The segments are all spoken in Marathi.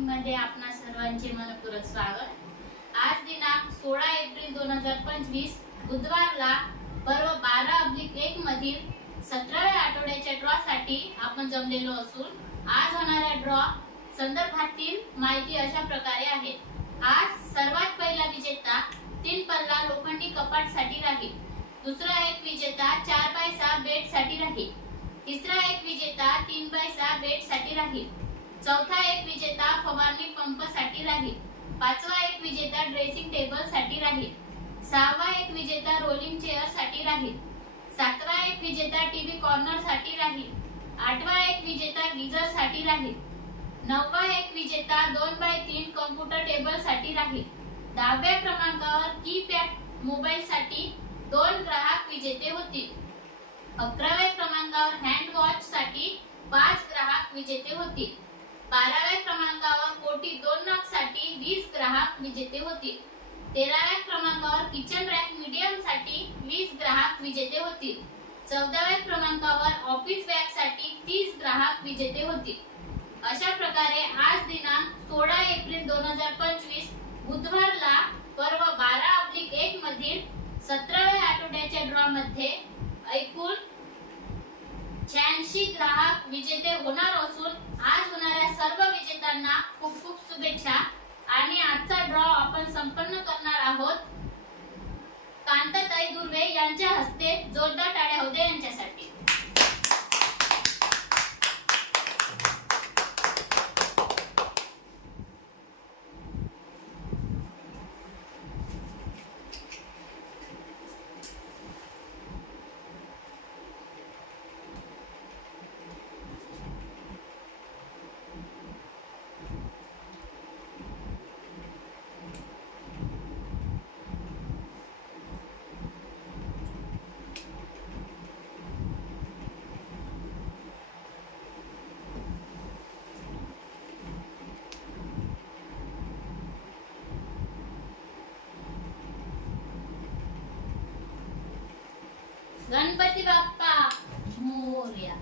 मीटिंग मध्ये आपणा सर्वांचे मनपूर्वक स्वागत। आज दिनांक 16 एप्रिल 2025 बुधवारला पर्व 12/1 मधील 17व्या आठवड्याच्या ड्रॉ साठी आपण जमलेलो असून आज होणाऱ्या ड्रॉ संदर्भातील माहिती अशा प्रकारे आहे। आज सर्वात पहिला विजेता 3 पल्ला लोखंडी कपाट साठी राहील। दुसरा एक विजेता 4x6 बेड साठी राहील। तिसरा एक विजेता 3x6 बेड साठी राहील। चौथा एक विजेता फवारणी पंप साठी राहील। पाचवा एक विजेता ड्रेसिंग टेबल साठी राहील। सहावा एक विजेता रोलिंग चेअर साठी राहील। सातवा एक विजेता टीव्ही कॉर्नर साठी राहील। आठवा एक विजेता गीजर साठी राहील। नववा एक विजेता 2x3 कॉम्प्युटर टेबल साठी राहील। 10व्या क्रमांकावर कीपॅड मोबाईल साठी 2 ग्राहक विजेते होतील। 11व्या क्रमांकावर हँड वॉच साठी 5 ग्राहक विजेते होतील। 12व्या क्रमांकावर कोटी 2 नग साठी 20 ग्राहक विजेते होतील। 13व्या क्रमांकावर किचन रॅक मीडियम साठी 20 ग्राहक विजेते होतील। 14व्या क्रमांकावर ऑफिस बॅग साठी 30 ग्राहक विजेते होतील। अशा प्रकारे आज दिनांक 16 एप्रिल 2025 बुधवारला पर्व 12/1 मधील 17व्या आठवड्याच्या ड्रॉ मध्ये एकूण 86 ग्राहक विजेते होणार असून आज होणाऱ्या सर्व विजेत्यांना खूप खूप शुभेच्छा। आणि आजचा ड्रॉ आपण संपन्न करणार आहोत कांताताई दुर्वे यांच्या हस्ते। जोरदार टाळ्या होऊ द्या यांच्यासाठी। गणपती बाप्पा मोरया।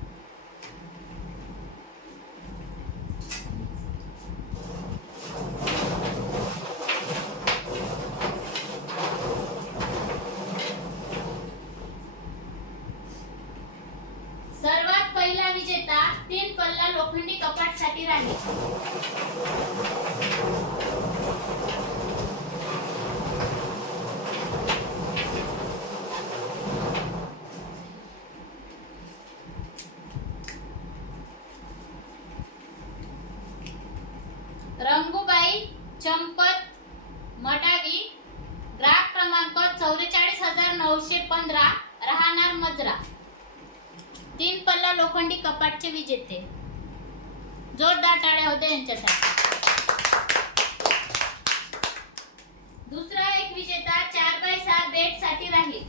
सर्वात पहिला विजेता 3 पल्ला लोखंडी कपाट साठी राहील। रंगूबाई चंपत मडावी, ग्राहक क्रमांक 44,915, राहणार मजरा। 3 पल्ला लोखंडी कपाटचे विजेते। जोरदार टाळ्या होत्या यांच्यासाठी। दुसरा एक विजेता 4x6 बेड साठी राहील।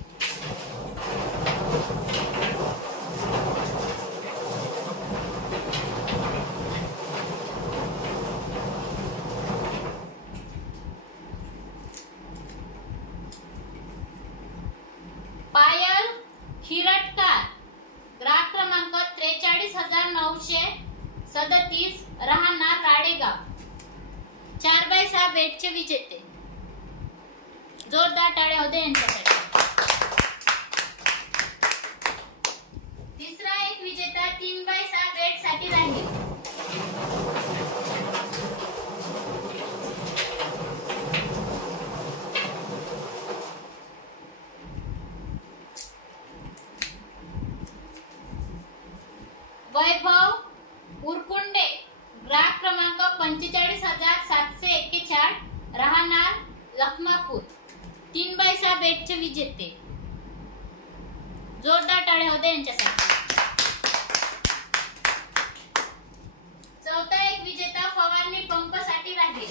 पायल खिरटकार, ग्राहक क्रमांक 43,937, राहणार राडेगाव। 4x6 बेडचे विजेते। जोरदार टाळ्या होत्या यांच्यासाठी। तिसरा एक विजेता 3x6 बेड साठी राहील। वैभव उरकुंडे, ग्राहक क्रमांक 45,741, राहणार लखमापूर। 3x6 बेडचे विजेते। जोरदार टाळ्या होत्या यांच्यासाठी। चौथा एक विजेता फवारणी पंप साठी राहील।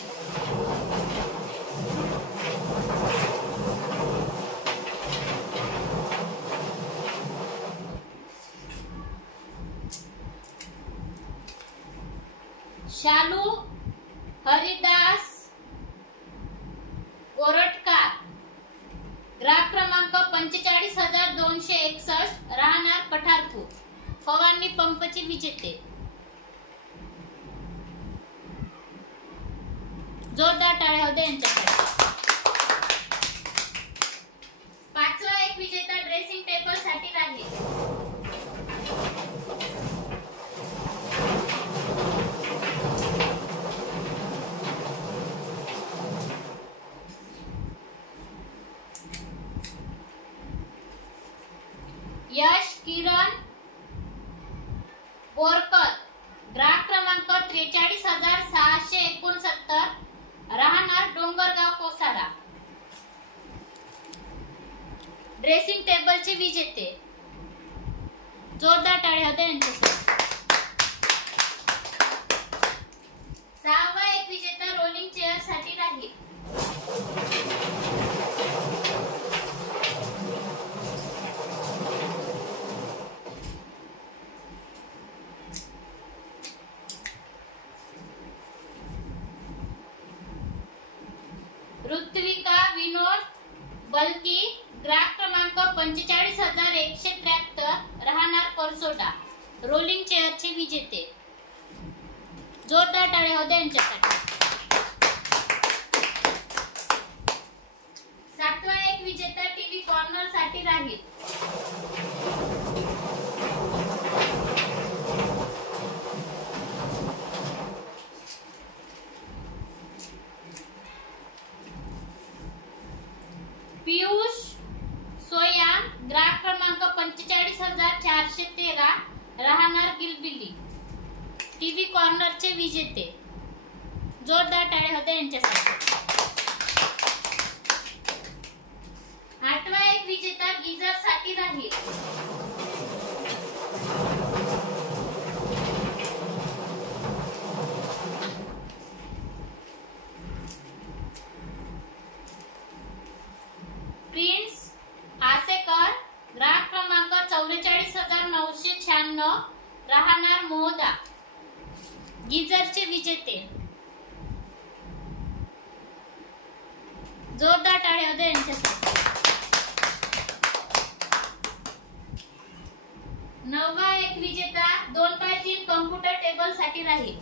शालू हरिदास कोरटकार, ग्राहक क्रमांक 45,261, राहणार पठारपूर। फवारणी पंपचे विजेते। जोरदार टाळ्या होत्या यांच्यासाठी. पाचवा एक विजेता ड्रेसिंग टेबल साठी राहील. यश किरण बोरकर, ग्राहक क्रमांक 43,669, राहणार डोंगरगाव कोसाडा. ड्रेसिंग टेबलचे विजेते. जोरदार टाळ्या होत्या यांच्यासाठी. सहावा एक विजेता रोलिंग चेअर साठी राहील. ऋत्विका विनोद बलकी, ग्राहक क्रमांक 45,173, राहणार परसोडा. रोलिंग चेअरचे विजेते. जोरदार टाळ्या होत्या यांच्यासाठी. सातवा एक विजेता टीव्ही कॉर्नर साठी राहील. पियुष सोयान, ग्राहक क्रमांक 45,413, राहणार गिलबिली. टीव्ही कॉर्नरचे विजेते. जोरदार टाळ्या होत्या यांच्यासाठी. आठवा एक विजेता गीजर साठी राहील. प्रिन्स आसेकर, ग्राहक क्रमांक 44,996, राहणार मोहदा. गीजरचे विजेते. जोरदार टाळ्या होत्या यांच्यासाठी. नववा एक विजेता 2x3 कॉम्प्युटर टेबल साठी राहील.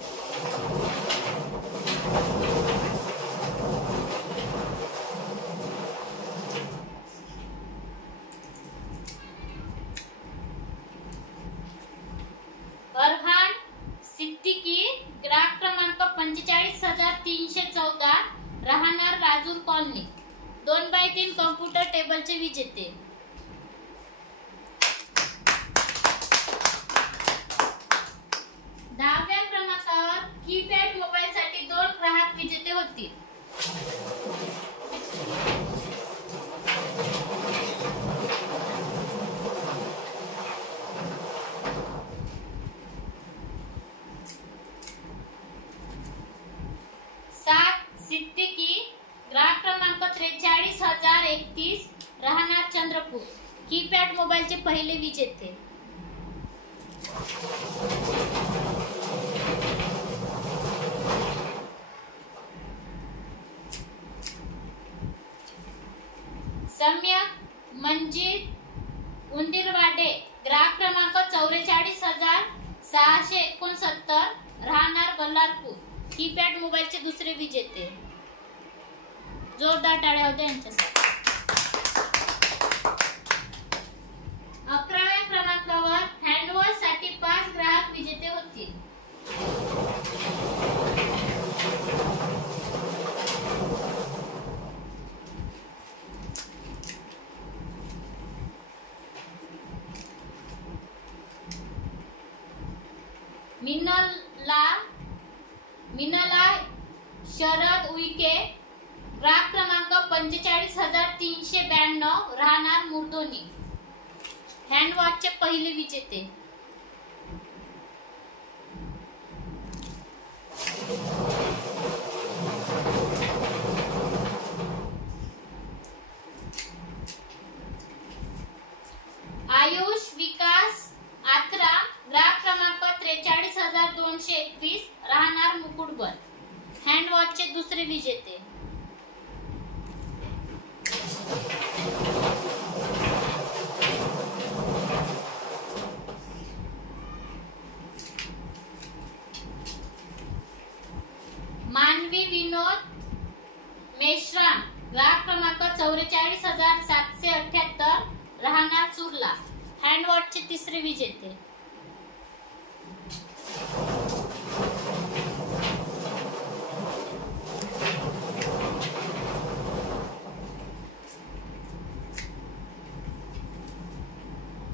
अरहान सिद्दीकी, ग्राहक क्रमांक 45,314, राहणार राजूर कॉलनी. 2x3 कॉम्प्युटर टेबलचे विजेते. दहाव्या क्रमांकावर कीपॅड मोबाईल साठी 2 ग्राहक विजेते होतील. सिद्दीकी, ग्राहक क्रमांक 43,031, राहणार चंद्रपूर. कीपॅड मोबाईलचे पहिले विजेते. सम्यक मंजित उंदीरवाडे, ग्राहक क्रमांक 44,669, राहणार बल्लारपूर. कीपॅड मोबाईलचे दुसरे विजेते. जोरदार टाळ्या होत्या यांच्यासाठी. 11व्या क्रमांकावर हँडवॉश साठी 5 ग्राहक विजेते होतील. मिनला शरद उईके, ग्राहक क्रमांक 45,392, राहणार मुर्दोनी. हँडवॉशचे पहिले विजेते. आयुष विकास आत्रा, ग्राहक क्रमांक 43,221, राहणार मुकुटबन. हँडवॉशचे दुसरे विजेते. मानवी विनोद राहणार चुरला. हँडवॉचचे तिसरे विजेते.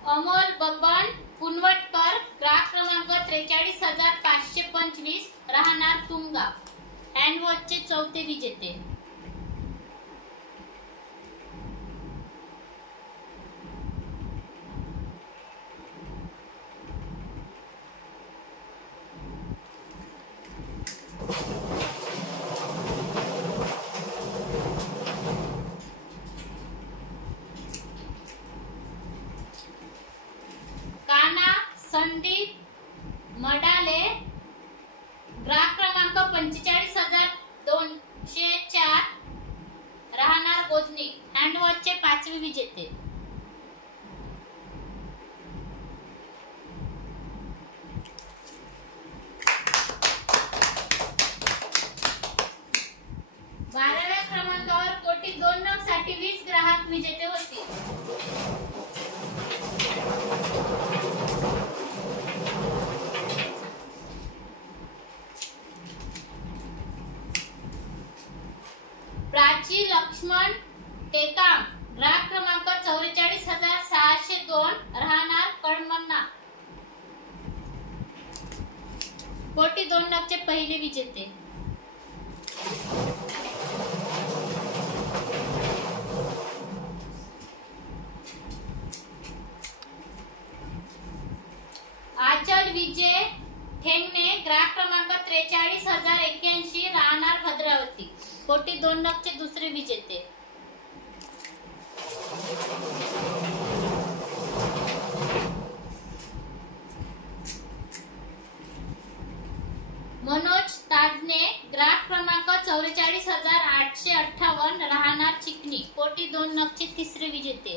अमोल बबन पुनवटकर, ग्राहक क्रमांक 43,525, राहणार तुमगाव. हँडवॉचचे चौथे विजेते. संदीप मडाले, ग्राहक क्रमांक 45,204, राहणार गोधनी. हँडवॉचचे पाचवे विजेते. बाराव्या क्रमांकावर कोटी 2 नग साठी 20 ग्राहक विजेते होते. प्राची लक्ष्मण टेकाम, ग्राहक क्रमांक 44,602, राहणार कळमना. कोटी 2 नगचे पहिले विजेते. आचल विजय ठेंगणे, ग्राहक क्रमांक 43,081, राहणार भद्रावती. कोटी 2 नगचे दुसरे विजेते. मनोज ताजने, ग्राहक क्रमांक 44,858, राहणार चिकनी. कोटी 2 नगचे तिसरे विजेते.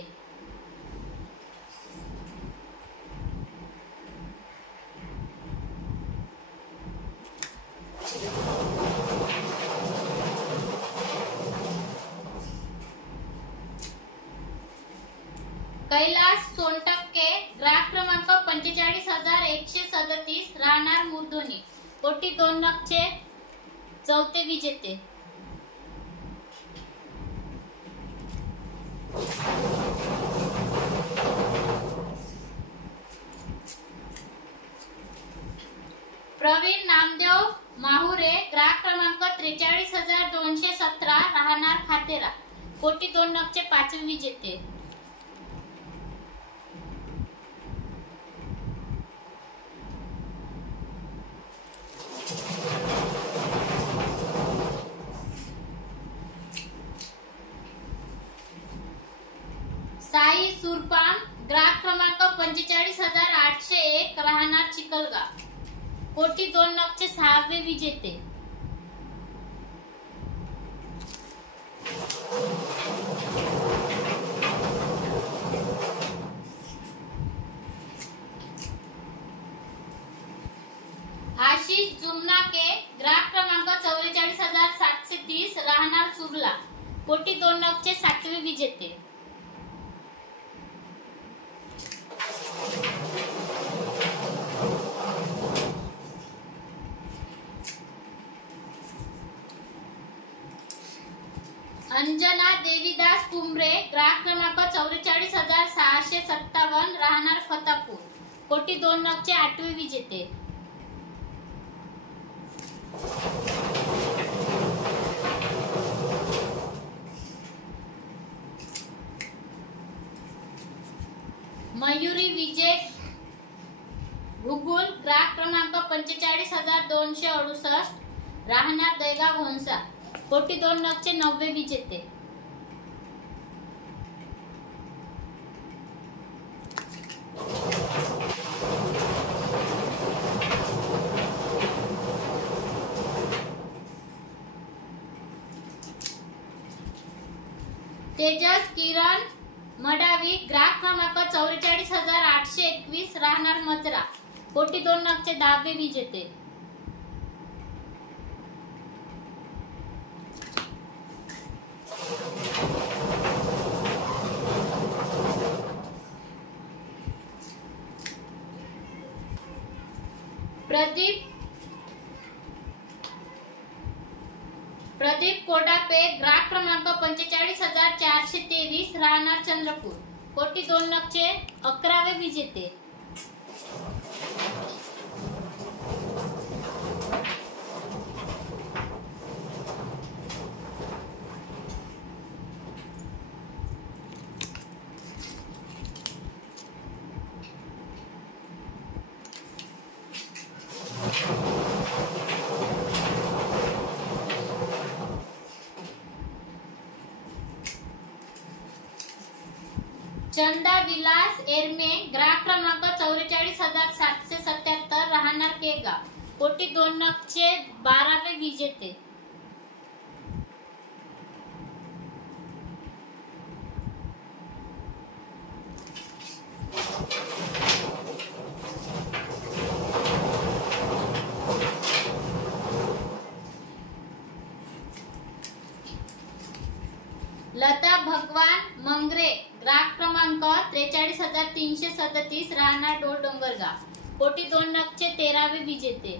कैलास सोनटक्के, ग्राहक क्रमांक 45,137, राहणार मुरधोनी. कोटी 2 नगचे चौथे विजेते. प्रवीण नामदेव माहुरे, ग्राहक क्रमांक 43,217, राहणार खातेरा. कोटी 2 नगचे पाचवे विजेते. साई सुरपाम, ग्राहक क्रमांक 45,801, राहणार चिखलगाव. कोटी 2 नगचे सहावे विजेते. आशिष जुमनाके, ग्राहक क्रमांक 44,730, राहणार सुरला. कोटी 2 नगचे सातवे विजेते. अंजना देवीदास कुंभरे, ग्राहक क्रमांक 44,657, राहणार फतापूर. कोटी 2 नगचे आठवे विजेते. मयुरी विजय भुगुल, ग्राहक क्रमांक 45,268, राहणार दहेगाव घोणसा. कोटी 2 नगचे नववे विजेते. तेजस किरण मडावी, ग्राहक क्रमांक 44,821, राहणार मजरा. कोटी 2 नगचे 10वे विजेते. प्रदीप कोडापे ग्राहक क्रमांक 45,423 राहणार चंद्रपूर कोटी 2 नगचे 11वे विजेते। चंदा विलास एरमे ग्राहक क्रमांक 44,777 राहणार केगाव कोटी 2 नगचे 12वे विजेते। लता भगवान मंगरे ग्राहक क्रमांक 43,337 राहणार डोल डोंगरगाव कोटी 2 नगचे 13वे विजेते।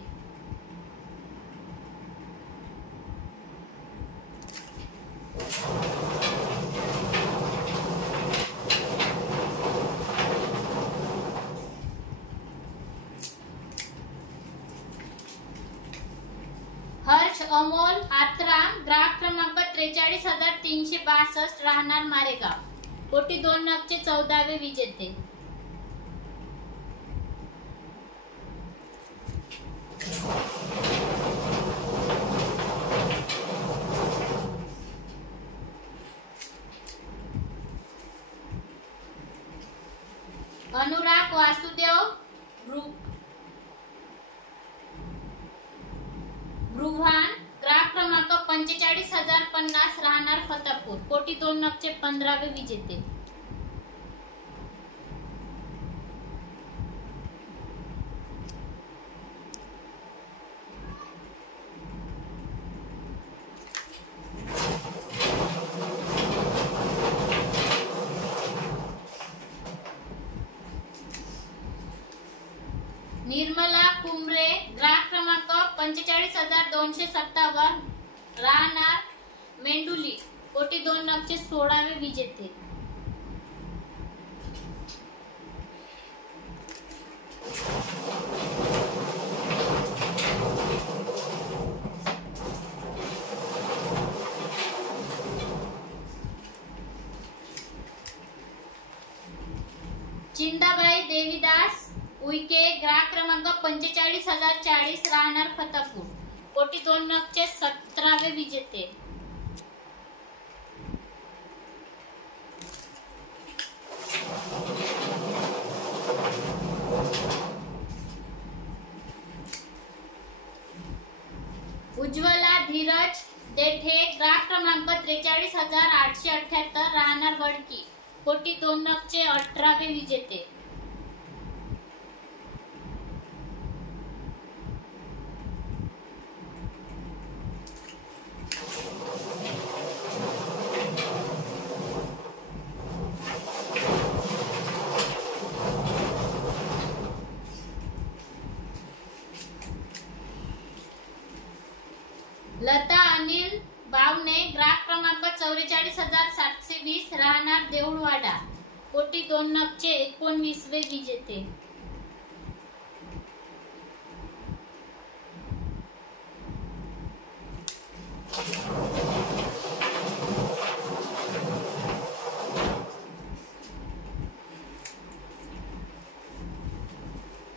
हर्ष अमोल आत्राम ग्राहक क्रमांक 43,362 राहणार मारेगाव कोटी 2 नगचे 14वे विजेते। अनुराग वासुदेव ब्रुव्हान ग्राहक क्रमांक 45,050 राहणार फतेपूर कोटी 2 नगचे 15वे विजेते। निर्मला कुंभरे ग्राहक क्रमांक 45,257 राहणार मेंडुली कोटी 2 नगचे 16वे विजेते। चिंदाबाई देवीदास उइके ग्राहक क्रमांक 45,040 राहणार फतेपूर कोटी 2 नगचे 17वे विजेते। उज्ज्वला धीरज देठे ग्राहक क्रमांक 43,878 राहणार वडकी कोटी 2 नगचे 18वे विजेते। लता अनिल बावने ग्राहक क्रमांक 44,720 राहणार देऊळवाडा कोटी 2 नगचे 19वे विजेते।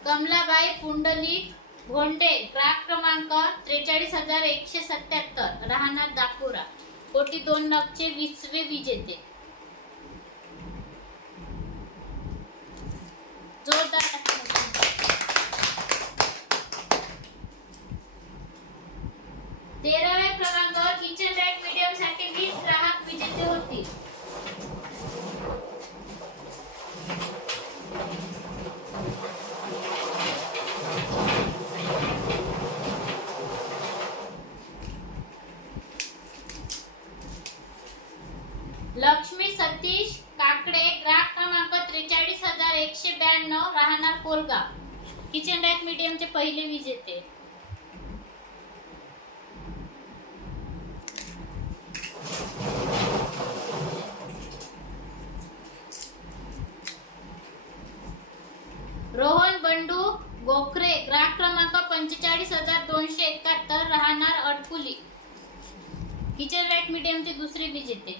कमलाबाई पुंडलिक भोंडे ग्राहक क्रमांक 43,177 राहणार दापोरा कोटी 2 नगचे 20वे विजेते। जोरदार 13व्या क्रमांकावर किचन लाईट मीडियम साठी 20 ग्राहक विजेते होतील। लक्ष्मी सतीश काकडे ग्राहक क्रमांक 43,192 राहणार कोलगाव किचन रॅक मीडियमचे पहिले विजेते रोहन बंडू गोखरे, ग्राहक क्रमांक 45,271, राहणार अडकुली, किचन रॅक मीडियमचे दुसरे विजेते.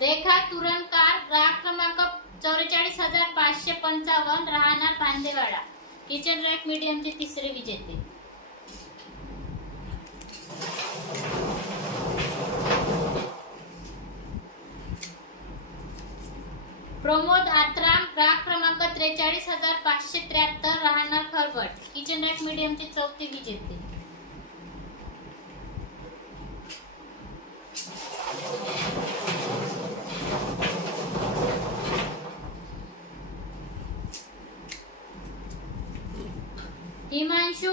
रेखा तुरणकार, ग्राहक क्रमांक 44,555, राहणार भांदेवाडा, किचन रॅक मीडियमचे तिसरे विजेते. प्रमोद आत्राम, ग्राहक क्रमांक 43,573, राहणार खरवट, किचन रॅक मीडियमचे चौथे विजेते. हिमांशु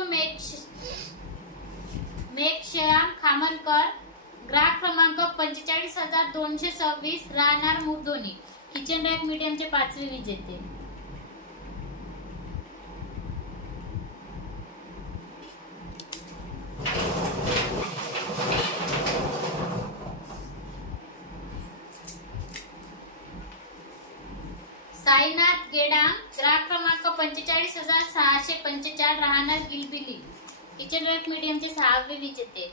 मेघश्याम खामनकर, ग्राहक क्रमांक 45,226, राहणार मुरदोनी, किचन रॅक मीडियमचे पाचवे विजेते. साईनाथ गेडाम, ग्राहक क्रमांक 45,645, राहणार गिलबिली, किचन रॅक मीडियमचे सहावे विजेते.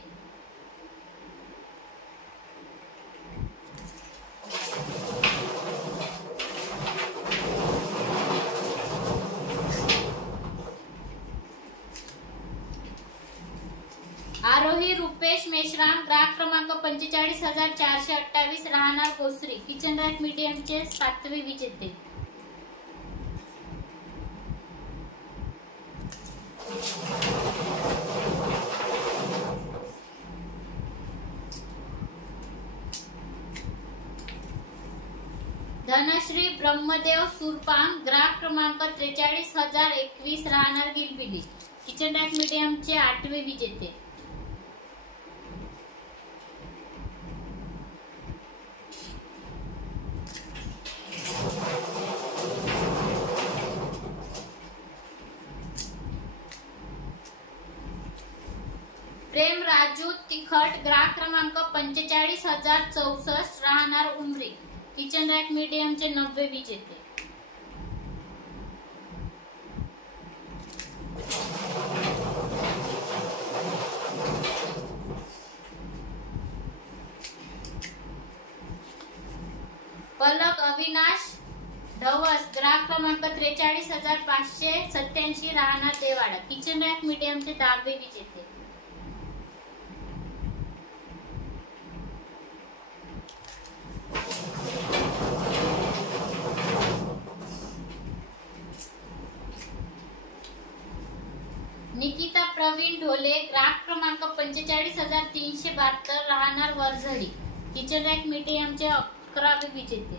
आरोही रुपेश मेश्राम, ग्राहक क्रमांक 45,428, राहणार कोसरी, किचन रॅक मीडियमचे सातवे विजेते. धनश्री ब्रह्मदेव सुरपाम, ग्राहक क्रमांक 43,021, राहणार गिलबिली, किचन रॅक मीडियमचे आठवे विजेते. प्रेम राजू तिखट, ग्राहक क्रमांक 45,064, राहणार उमरी, किचन रॅक मीडियमचे 90 विजेते. पलक अविनाश ढवस, ग्राहक क्रमांक 43,587, राहणार देवाडा, किचन रॅक मीडियमचे 10वे विजेते. निकिता प्रवीण ढोले, ग्राहक क्रमांक 45,372, राहणार वरझडी, किचन रॅक मीडियमचे 11वे विजेते.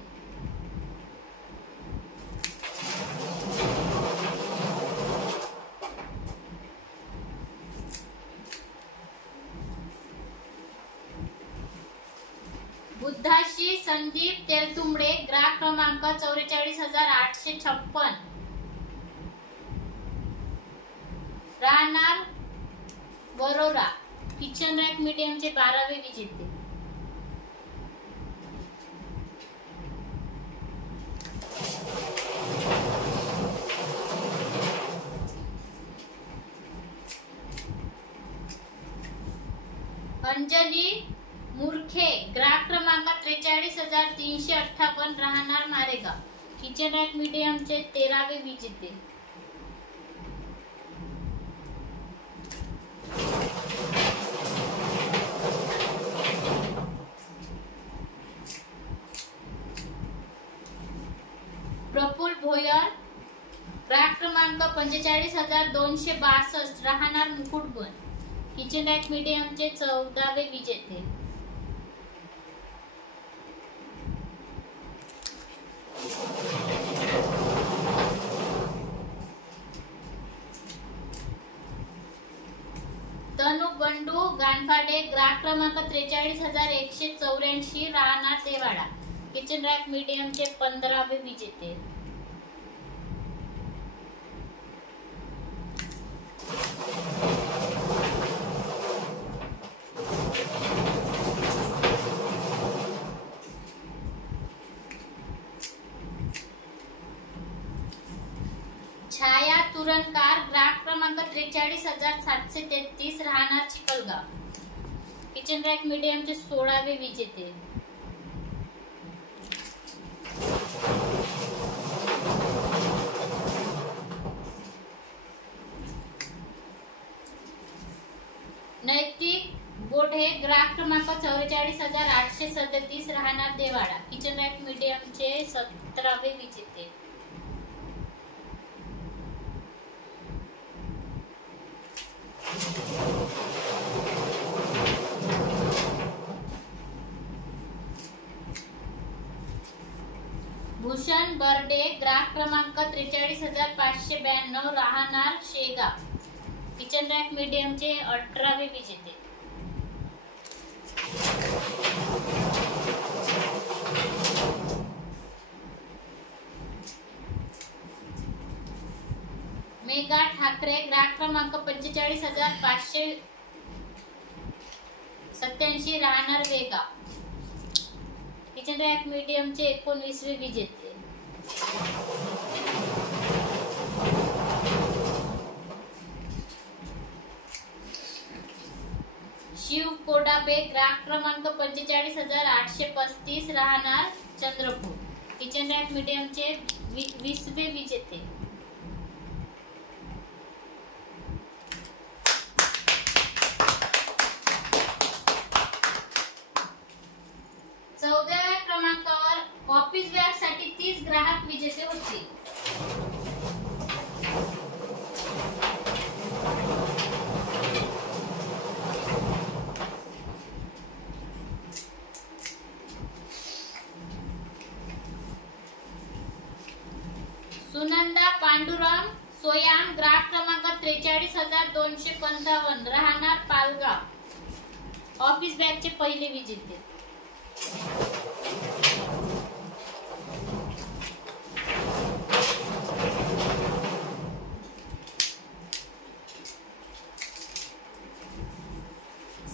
बुद्धाशी संदीप तेलतुंबडे, ग्राहक क्रमांक 44,856, राहणार वरोरा, किचन रॅक मीडियमचे 12वे विजेते. अंजली मुरखे, ग्राहक क्रमांक 43,358, राहणार मारेगाव, किचन रॅक मीडियमचे 13वे विजेते. प्रफुल्ल भोयर, ग्राहक क्रमांक 45,262, राहणार मुकुटबन, किचन रॅक मीडियमचे 14वे विजेते. तनु बंडू गानफाडे ग्राहक क्रमांक 43,184 राहणार देवाडा किचन रॅक मीडियमचे 15वे विजेते. छाया तुरणकार ग्राहक क्रमांक 43,733 राहणार चिखलगाव किचन रॅक मीडियमचे 16वे विजेते. नैतिक बोढे ग्राहक क्रमांक 44,837 राहणार देवाडा किचन रॅक मीडियमचे 17वे विजेते. भूषण बर्डे ग्राहक क्रमांक 43,592 राहणार शेगाव किचन रॅक मीडियमचे 18वे विजेते. मेघा ठाकरे ग्राहक क्रमांक 45,587 राहणार वेगा किचन रॅक मीडियमचे 19वे विजेते. शिव कोडाबे ग्राहक क्रमांक 45,835 राहणार चंद्रपूर किचन रॅक मीडियमचे 20वे विजेते. चौदाव्या क्रमांकावर ऑफिस बॅग साठी 30 ग्राहक विजेते होते. सुनंदा पांडुरंग सोयाम ग्राहक क्रमांक 43,255 राहणार पालगाव ऑफिस बॅगचे पहिले विजेते.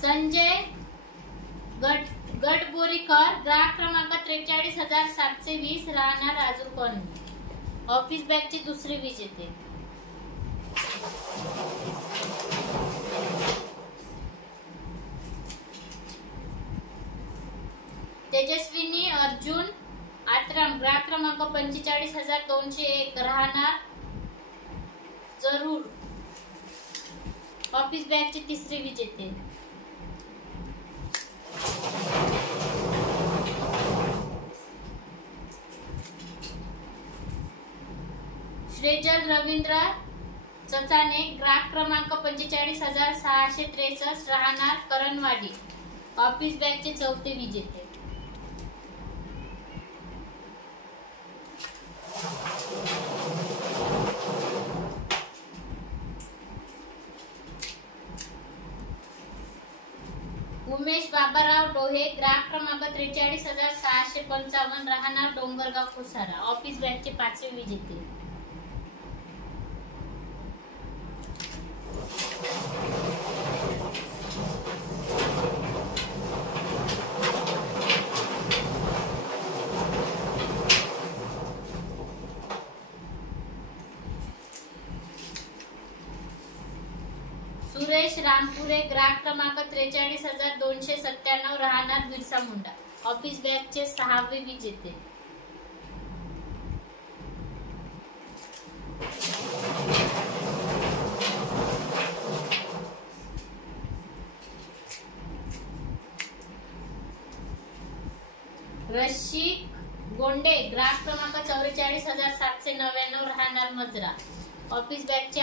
संजय गडबोरीकर ग्राहक क्रमांक 43,720 राहणार राजूर कॉलनी ऑफिस बॅगचे दुसरे विजेते. तेजस्विनी अर्जुन आत्रम ग्राहक क्रमांक 45,201 राहणार जरूर ऑफिस बॅगचे तिसरे विजेते. श्रेजल रवींद्र चचाने ग्राहक क्रमांक 45,663 राहणार करणवाडी ऑफिस बॅगचे चौथे विजेते. उमेश बाबाराव डोहे ग्राहक क्रमांक 43,655 राहणार डोंगरगाव कुसारा ऑफिस बॅगचे 5वे विजेते. सुरेश रामपुरे ग्राहक क्रमांक 43,297 राहणार बिरसा मुंडा ऑफिस बॅगचे 6वे विजेते. रशिक गोंडे ग्राहक क्रमांक 44,799 राहणार मजरा ऑफिस बॅगचे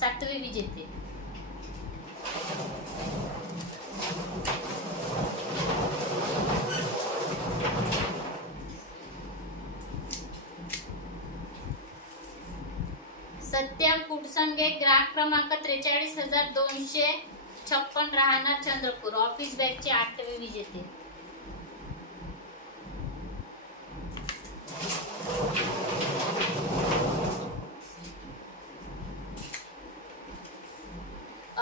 7वे विजेते. सत्यम कुटसंगे ग्राहक क्रमांक 43,296 56 राहणार चंद्रपूर. ऑफिस बॅगचे 8वे विजेते.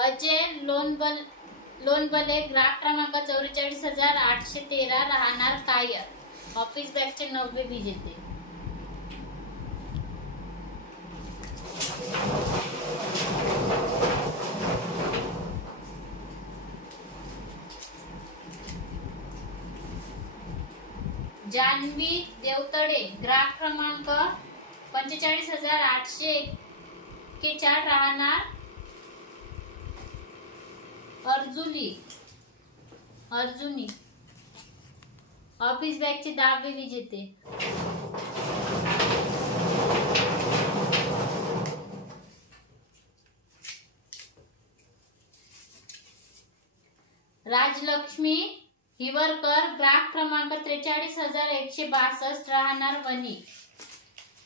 अजय लोणबले ग्राहक क्रमांक 44,813 राहणार कायर. ऑफिस बॅगचे 9वे विजेते. जान्हवी देवतडे ग्राहक क्रमांक 45,841 राहणार अर्जुनी. ऑफिस बॅगचे 10वे विजेते. राजलक्ष्मी हिवरकर ग्राहक क्रमांक 43,162 राहणार वणी.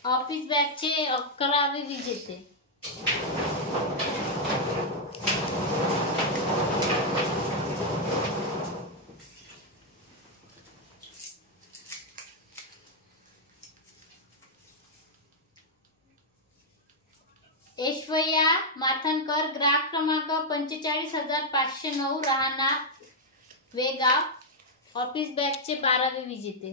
ऑफिस बॅगचे 11वे विजेते. ऐश्वर्या माथनकर ग्राहक क्रमांक 45,509 राहणार वेगाव. ऑफिस बॅगचे 12वे विजेते.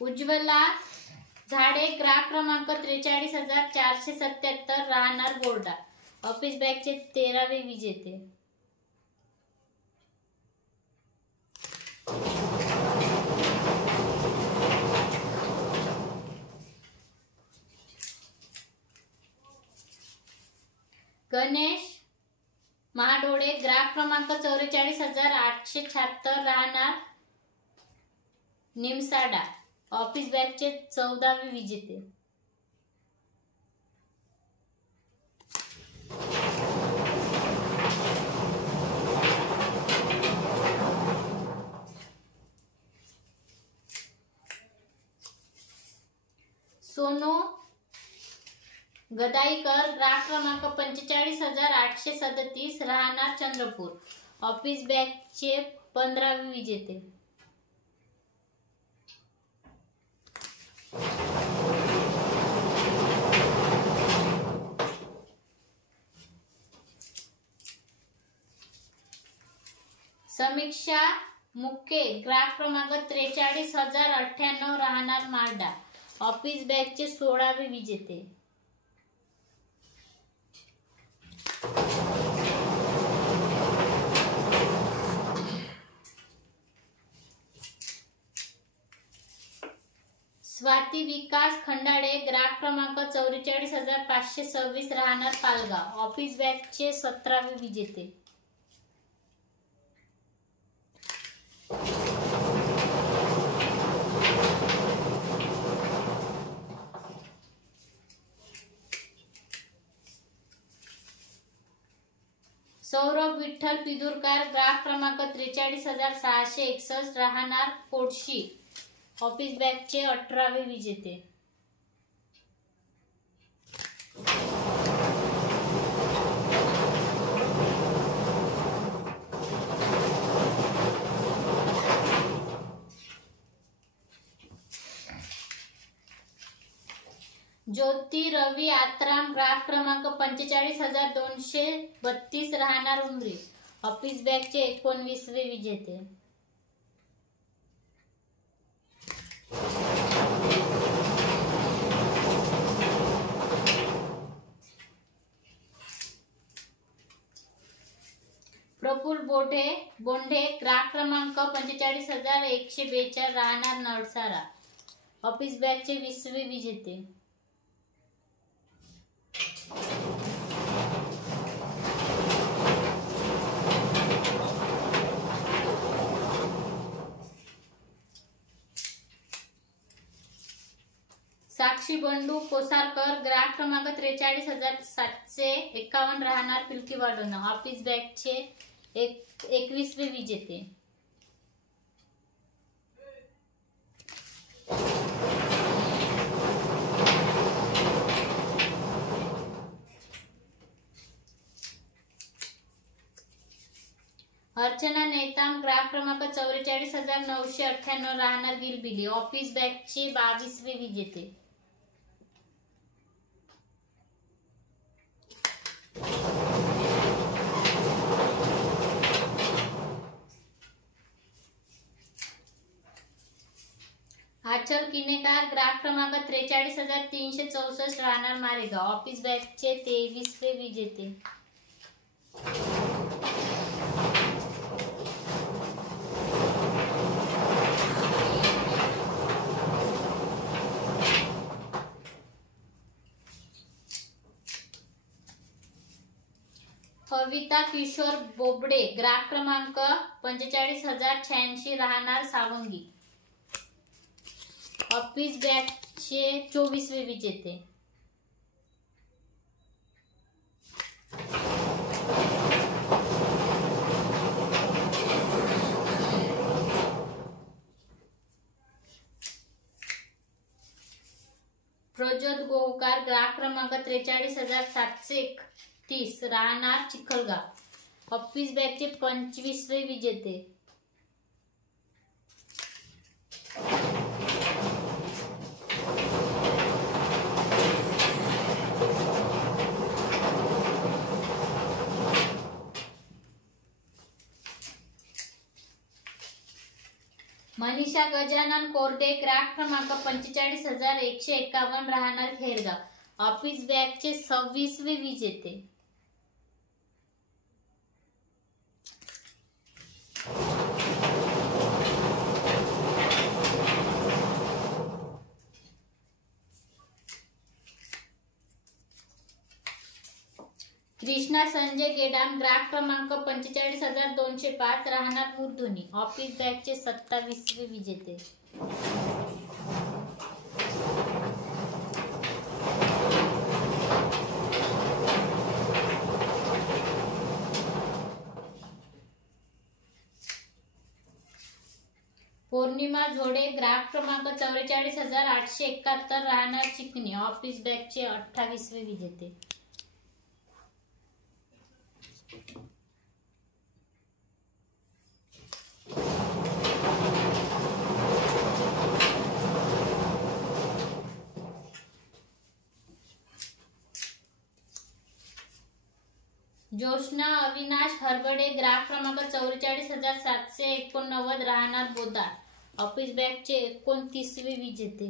उज्ज्वला झाडे ग्राहक क्रमांक 43,477 राहणार बोर्डा. ऑफिस बॅगचे 13वे विजेते. गणेश महाडोळे ग्राहक क्रमांक 44,876 राहणार निमसाडा. ऑफिस बॅगचे 14वे विजेते. सोनू गदाईकर ग्राहक क्रमांक 45,837 राहणार चंद्रपूर. ऑफिस बॅगचे 15वे विजेते. समीक्षा मुके ग्राहक क्रमांक 43,098 राहणार मालडा. ऑफिस बॅगचे 16वे विजेते. स्वाती विकास खंडाळे ग्राहक क्रमांक 44,526 राहणार पालगाव. ऑफिस बॅगचे 17वे विजेते. सौरभ विठ्ठल पिदुरकर ग्राहक क्रमांक 43,661 राहणार कोडशी. ऑफिस बॅगचे 18वे विजेते. ज्योती रवी आत्राम ग्राहक क्रमांक 45,232 राहणार उमरी. ऑफिस बॅगचे 19वे विजेते. प्रफुल्ल बोंढे ग्राहक क्रमांक 45,142 राहणार नळसारा. ऑफिस बॅगचे 20वे विजेते. साक्षी बंडू कोसारकर ग्राहक क्रमांक 43,751 राहणार पिलकी वाढवणं. ऑफिस बॅगचे 21वे विजेते. अर्चना नेताम ग्राहक क्रमांक 44,998 राहणार गिलबिली ऑफिस बॅगचे 22वे विजेते. आचल किनेकार ग्राहक क्रमांक 43,364 राहणार मारेगाव ऑफिस बॅगचे 23वे विजेते. कविता किशोर बोबडे ग्राहक क्रमांक 45,086 राहणार सावंगी ऑफिस बॅगचे 24वे विजेते. प्रज्योत गोहकार ग्राहक क्रमांक 43,731 राहणार चिखलगाव ऑफिस बॅगचे 25वे विजेते. मनीषा गजानन कोरडे ग्राहक क्रमांक 45,151 राहणार खेरगाव ऑफिस बॅगचे 26वे विजेते. कृष्णा संजय गेडाम ग्राहक क्रमांक 45,205 राहणार मुरधुनी ऑफिस बॅगचे 27वे विजेते. पौर्णिमा झोडे ग्राहक क्रमांक 44,871 राहणार चिकणी ऑफिस बॅगचे 28वे विजेते. जोशना अविनाश हरबडे ग्राहक क्रमांक 44,789 राहणार बोदार ऑफिस बॅगचे 29वे विजेते.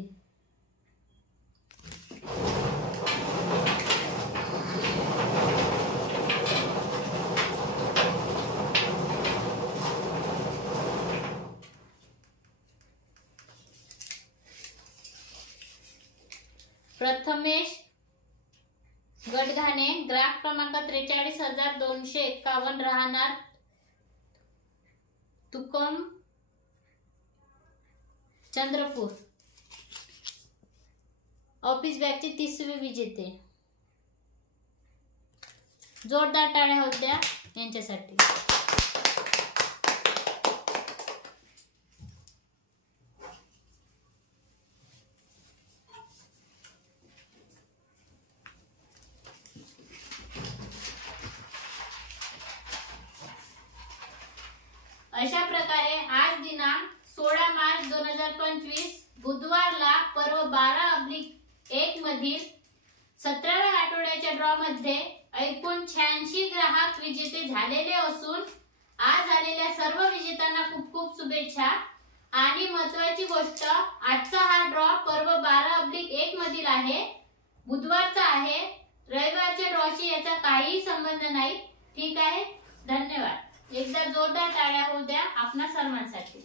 प्रथमेश गडघाणे ग्राहक क्रमांक 43,251 राहणार तुकम चंद्रपूर ऑफिस बॅगचे 30वे विजेते. जोरदार टाळ्या होत्या यांच्यासाठी. अशा प्रकारे आज दिनांक 16 मार्च 2025 बुधवारला पर्व 12/1 मधील 17व्या आठवड्याच्या ड्रॉ मध्ये एकूण 86 ग्राहक विजेते झालेले असून आज आलेल्या सर्व विजेत्यांना खूप खूप शुभेच्छा. आणि महत्त्वाची गोष्ट, आजचा हा ड्रॉ पर्व 12/1 मधील आहे, बुधवारचा आहे. रविवारच्या ड्रॉशी याचा काही संबंध नाही. ठीक आहे, धन्यवाद. एकदा जोरदार टाळ्या होऊ द्या आपणा सर्वांसाठी.